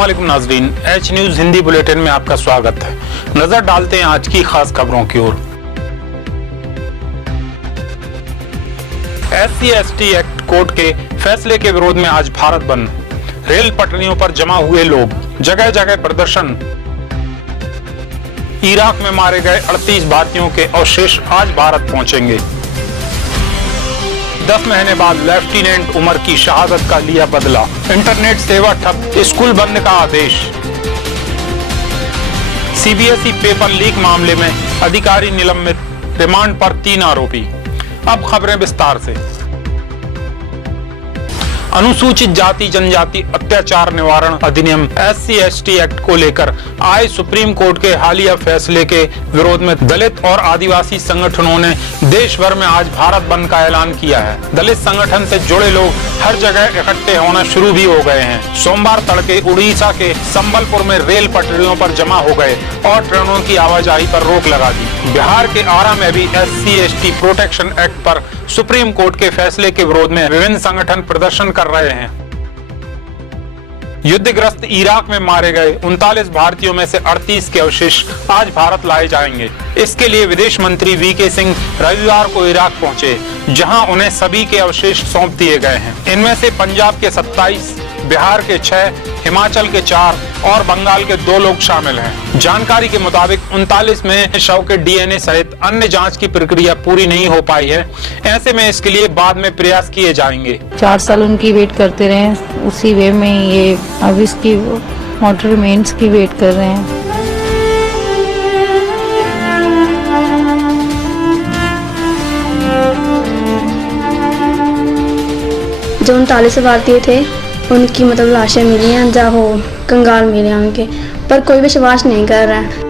अस्सलामुअलैकुम नाजरीन, H news Hindi bulletin में आपका स्वागत है। नजर डालते हैं आज की खास खबरों की ओर। SC/ST एक्ट कोर्ट के फैसले के विरोध में आज भारत बंद। रेल पटरियों पर जमा हुए लोग, जगह जगह प्रदर्शन। इराक में मारे गए 38 भारतीयों के अवशेष आज भारत पहुंचेंगे। 10 महीने बाद लेफ्टिनेंट उमर की शहादत का लिया बदला। इंटरनेट सेवा ठप, स्कूल बंद का आदेश। CBSE पेपर लीक मामले में अधिकारी निलंबित, रिमांड पर 3 आरोपी। अब खबरें विस्तार से। अनुसूचित जाति जनजाति अत्याचार निवारण अधिनियम SC/ST एक्ट को लेकर आए सुप्रीम कोर्ट के हालिया फैसले के विरोध में दलित और आदिवासी संगठनों ने देश भर में आज भारत बंद का ऐलान किया है। दलित संगठन से जुड़े लोग हर जगह इकट्ठे होना शुरू भी हो गए हैं। सोमवार तड़के उड़ीसा के संबलपुर में रेल पटरियों पर जमा हो गए और ट्रेनों की आवाजाही पर रोक लगा दी। बिहार के आरा में भी SC/ST प्रोटेक्शन एक्ट पर सुप्रीम कोर्ट के फैसले के विरोध में विभिन्न संगठन प्रदर्शन कर रहे हैं। युद्धग्रस्त इराक में मारे गए 39 भारतीयों में से 38 के अवशेष आज भारत लाए जाएंगे। इसके लिए विदेश मंत्री VK सिंह रविवार को इराक पहुंचे, जहां उन्हें सभी के अवशेष सौंप दिए गए हैं। इनमें से पंजाब के 27, बिहार के 6, हिमाचल के 4 और बंगाल के 2 लोग शामिल हैं। जानकारी के मुताबिक 39 में शव के DNA सहित अन्य जांच की प्रक्रिया पूरी नहीं हो पाई है। ऐसे में इसके लिए बाद में प्रयास किए जाएंगे। 4 साल उनकी वेट करते रहे, उसी वे में ये अब इसकी मॉर्टर रिमेन्स की वेट कर रहे हैं। जो 39 भारतीय थे उनकी लाशें मिली हैं, जहाँ वो कंगाल मिले हैं उनके, पर कोई विश्वास नहीं कर रहा है।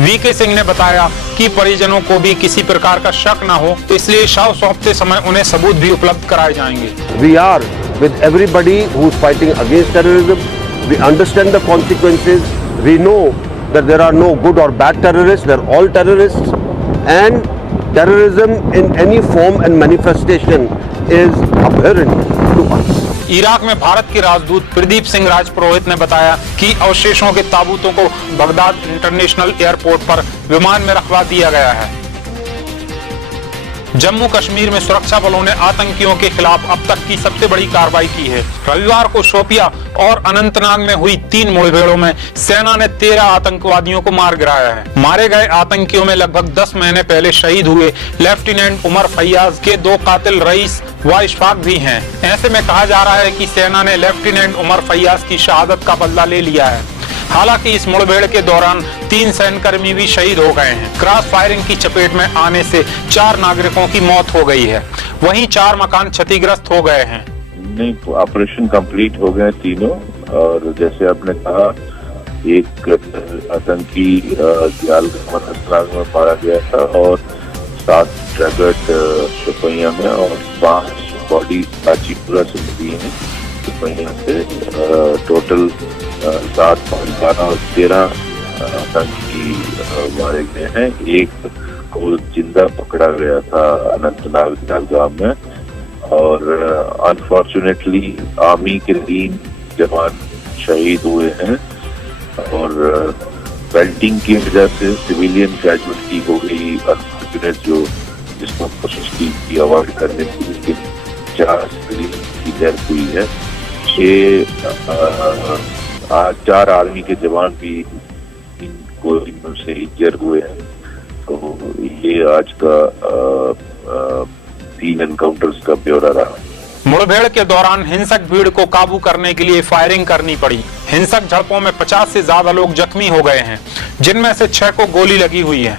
VK सिंह ने बताया कि परिजनों को भी किसी प्रकार का शक न हो, इसलिए शव सौंपते समय उन्हें सबूत भी उपलब्ध कराए जाएंगे। We are with everybody who is fighting against terrorism. We understand the consequences. We know that there are no good or bad terrorists, they're all terrorists, and terrorism in any form and manifestation is abhorrent to us. Iraq में भारत के राजदूत प्रदीप सिंह राजपुरोहित ने बताया कि अवशेषों के ताबूतों को Baghdad international airport पर विमान में रखवा दिया गया है। जम्मू कश्मीर में सुरक्षा बलों ने आतंकियों के खिलाफ अब तक की सबसे बड़ी कार्रवाई की है। रविवार को शोपिया और अनंतनाग में हुई 3 मुठभेड़ों में सेना ने 13 आतंकवादियों को मार गिराया है। मारे गए आतंकियों में लगभग 10 महीने पहले शहीद हुए लेफ्टिनेंट उमर फैयाज के 2 कातिल रईस व इशफाक भी हैं। ऐसे में कहा जा रहा है कि सेना ने लेफ्टिनेंट उमर फैयाज की शहादत का बदला ले लिया है। हालांकि इस मुठभेड़ के दौरान 3 सैन्यकर्मी भी शहीद हो गए हैं। क्रॉस फायरिंग की चपेट में आने से 4 नागरिकों की मौत हो गई है, वहीं 4 मकान क्षतिग्रस्त हो गए हैं। नहीं, ऑपरेशन कंप्लीट हो गए तीनों, और जैसे आपने कहा एक आतंकी अनंतनाग में मारा गया था और 7 टारगेट शोपियां में और 5 बॉडी काचीपुरा से मिली है। शोपियां से टोटल 7, 5, 12 और 13 आतंकी मारे गए हैं। एक को जिंदा पकड़ा गया था अनंतनाग जलगाम में, और अनफॉर्चुनेटली आर्मी के 3 जवान शहीद हुए हैं, और बेल्टिंग की वजह से सिविलियन कैजुअलिटी हो गई। अनफॉर्चुनेट जो जिसको कोशिश की अवॉइड करने की, लेकिन 4 सिविलियन की डेथ हुई है। 4 आर्मी के जवान भी इनको से इंजर हुए हैं। तो ये आज का 3 एनकाउंटर्स का ब्यौरा रहा। मुठभेड़ के दौरान हिंसक भीड़ को काबू करने के लिए फायरिंग करनी पड़ी। हिंसक झड़पों में 50 से ज्यादा लोग जख्मी हो गए हैं, जिनमें से 6 को गोली लगी हुई है।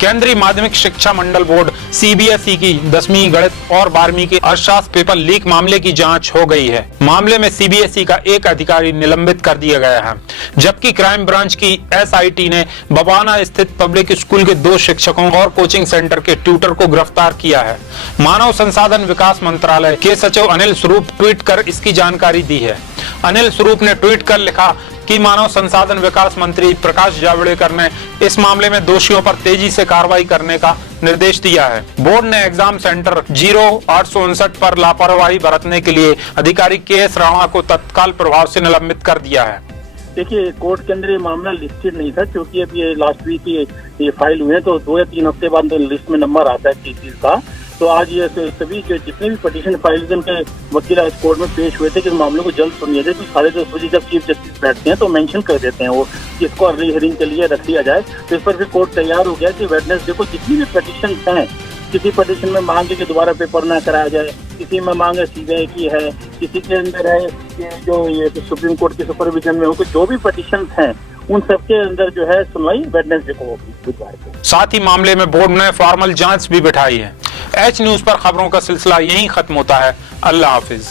केंद्रीय माध्यमिक शिक्षा मंडल बोर्ड CBSE की 10वीं गणित और 12वीं के अर्थशास्त्र पेपर लीक मामले की जांच हो गई है। मामले में CBSE का एक अधिकारी निलंबित कर दिया गया है, जबकि क्राइम ब्रांच की SIT ने बबाना स्थित पब्लिक स्कूल के 2 शिक्षकों और कोचिंग सेंटर के ट्यूटर को गिरफ्तार किया है। मानव संसाधन विकास मंत्रालय के सचिव अनिल स्वरूप ट्वीट कर इसकी जानकारी दी है। अनिल स्वरूप ने ट्वीट कर लिखा कि मानव संसाधन विकास मंत्री प्रकाश जावड़ेकर ने इस मामले में दोषियों पर तेजी से कार्रवाई करने का निर्देश दिया है। बोर्ड ने एग्जाम सेंटर 0859 पर लापरवाही बरतने के लिए अधिकारी के.एस. राणा को तत्काल प्रभाव से निलंबित कर दिया है। देखिए, कोर्ट के अंदर ये मामला लिस्टेड नहीं था, क्योंकि अब ये लास्ट वीक ये फाइल हुए हैं, तो 2 या 3 हफ्ते बाद लिस्ट में नंबर आता है केसेस का। तो आज ये सभी जो जितने भी पिटीशन फाइल्स उनके वकील आज कोर्ट में पेश हुए थे कि इस मामले को जल्द सुनिए थे, तो 10:30 बजे जब चीफ जस्टिस बैठते हैं तो मेंशन कर देते हैं वो कि इसको अर्ली हियरिंग के लिए रख लिया जाए। तो इस पर फिर कोर्ट तैयार हो गया कि वेडनेसडे को जितनी भी पिटीशन हैं, किसी पिटीशन में मांगे कि दोबारा पेपर ना कराया जाए, किसी में मांगे सीबीआई की है, किसी के अंदर है कि जो ये सुप्रीम कोर्ट के सुपरविजन में हो, तो जो भी पिटीशन हैं उन सबके अंदर जो है सुनवाई वेडनेसडे को होगी, बुधवार को। साथ ही मामले में बोर्ड ने फॉर्मल जांच भी बिठाई है। एच न्यूज पर खबरों का सिलसिला यहीं खत्म होता है। अल्लाह हाफिज।